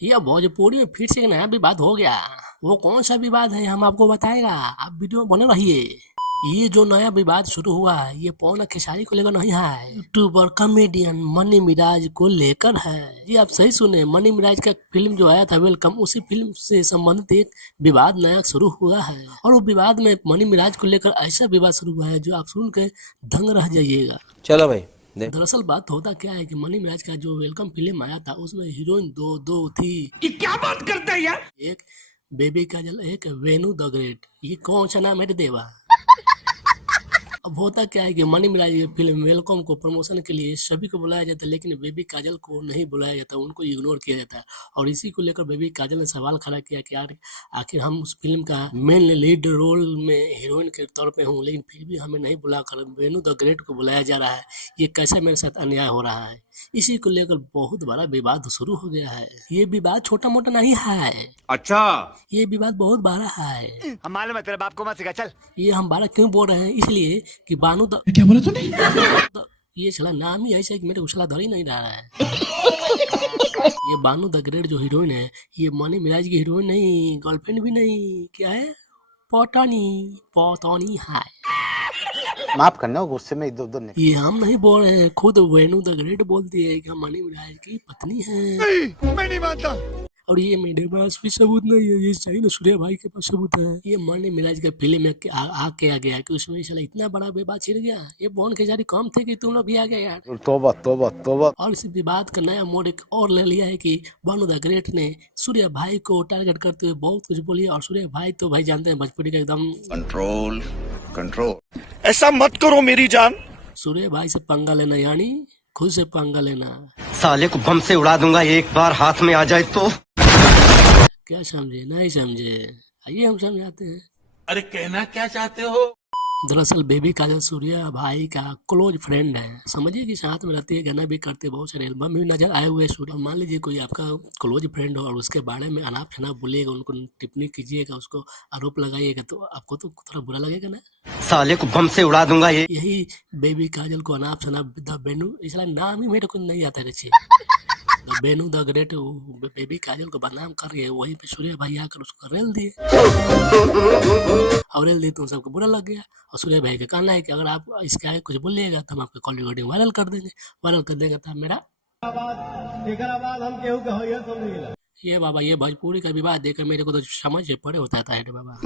यह भोजपुरी में फिर से एक नया विवाद हो गया। वो कौन सा विवाद है हम आपको बताएगा, आप वीडियो में बने रहिए। ये जो नया विवाद शुरू हुआ है ये पवन खेसारी को लेकर नहीं है, यूट्यूबर कॉमेडियन मनी मिराज को लेकर है। जी आप सही सुने, मनी मिराज का फिल्म जो आया था वेलकम, उसी फिल्म से संबंधित एक विवाद नया शुरू हुआ है। और वो विवाद में मनी मिराज को लेकर ऐसा विवाद शुरू हुआ है जो आप सुन के दंग रह जाइएगा। चलो भाई दरअसल बात होता क्या है कि मनी मिराज का जो वेलकम फिल्म आया था उसमें हीरोइन दो थी। ये क्या बात करते हैं यार। एक बेबी काजल, एक वेनु द ग्रेट। ये कौन सा नाम है रे देवा। अब होता क्या है कि मनी मिराज की फिल्म वेलकम को प्रमोशन के लिए सभी को बुलाया जाता है, लेकिन बेबी काजल को नहीं बुलाया जाता, उनको इग्नोर किया जाता है। और इसी को लेकर बेबी काजल ने सवाल खड़ा किया कि यार आखिर हम उस फिल्म का मेन लीड रोल में हीरोइन के तौर पे हूँ, लेकिन फिर भी हमें नहीं बुलाकर वेनु द ग्रेट को बुलाया जा रहा है। ये कैसे मेरे साथ अन्याय हो रहा है। इसी को लेकर बहुत बड़ा विवाद शुरू हो गया है। ये विवाद छोटा मोटा नहीं है, अच्छा ये विवाद बहुत बड़ा है। हम मालूम है, तेरे बाप को मत सिखा। चल ये हम 12 क्यों बोल रहे हैं, इसलिए कि बानू द क्या बोला तूने? ये साला नाम ही ऐसा है कि मेरे को साला धर ही नहीं रहा है। ये बानू द ग्रेट जो हीरोइन है ये मनी मिराज की हीरोइन नहीं, गर्लफ्रेंड भी नहीं, क्या है पौतानी है। माफ करना, गुस्से में इधर उधर नहीं। ये हम नहीं बोल रहे हैं, खुद वेनु द ग्रेट बोलती है कि हम मनी मिराज की पत्नी है। मैं नहीं मानता। और ये मेरे पास भी सबूत नहीं है, ये चाहिए ना सूर्या भाई के पास सबूत है। ये मनी मिराज का फिल्म में आके आ गया कि उसमें साला इतना बड़ा विवाद छिड़ गया। ये पवन खेसारी कम थे कि तुम लोग भी आ गए यार। तोबा तोबा तोबा। और इस विवाद का नया मोड़ एक और ले लिया है कि बानू द ग्रेट ने सूर्या भाई को टारगेट करते हुए बहुत कुछ बोली। और सूर्या भाई तो भाई जानते हैं भोजपुरी का एकदम कंट्रोल कंट्रोल। ऐसा मत करो मेरी जान। सूर्या भाई से पंगा लेना यानी खुद से पंगा लेना। साले को बम से उड़ा दूंगा एक बार हाथ में आ जाए तो। क्या समझे, नहीं समझे, आइए हम समझाते हैं। अरे कहना क्या चाहते हो? दरअसल बेबी काजल सूर्या भाई का क्लोज फ्रेंड है, समझिए कि साथ में रहती है, गाना भी करते, बहुत सारे एल्बम में भी नजर आए हुए सूर्या। मान लीजिए कोई आपका क्लोज फ्रेंड हो और उसके बारे में अनाप शनाप बोलिएगा, उनको टिप्पणी कीजिएगा, उसको आरोप लगाइएगा, तो आपको तो थोड़ा बुरा लगेगा ना। साले को बम से उड़ा दूंगा ये। यही बेबी काजल को अनाप शनाप द बेनू, इसलिए नाम ही मेरे को नहीं आता रही, the Benu the great baby Kajal को बदनाम कर रही है। वहीं पे सूर्या भाई आकर उसको रेल दिए और रेल दिए तो सबको बुरा लग गया। और सूर्या भाई का कहना है कि अगर आप इसके आगे कुछ बोलिएगा तो हम आपकी कॉल रिकॉर्डिंग वायरल कर देंगे। वायरल कर देंगे तो मेरा ये बाबा, ये भोजपुरी का विवाद देखकर मेरे को तो समझ पड़े होता है बाबा।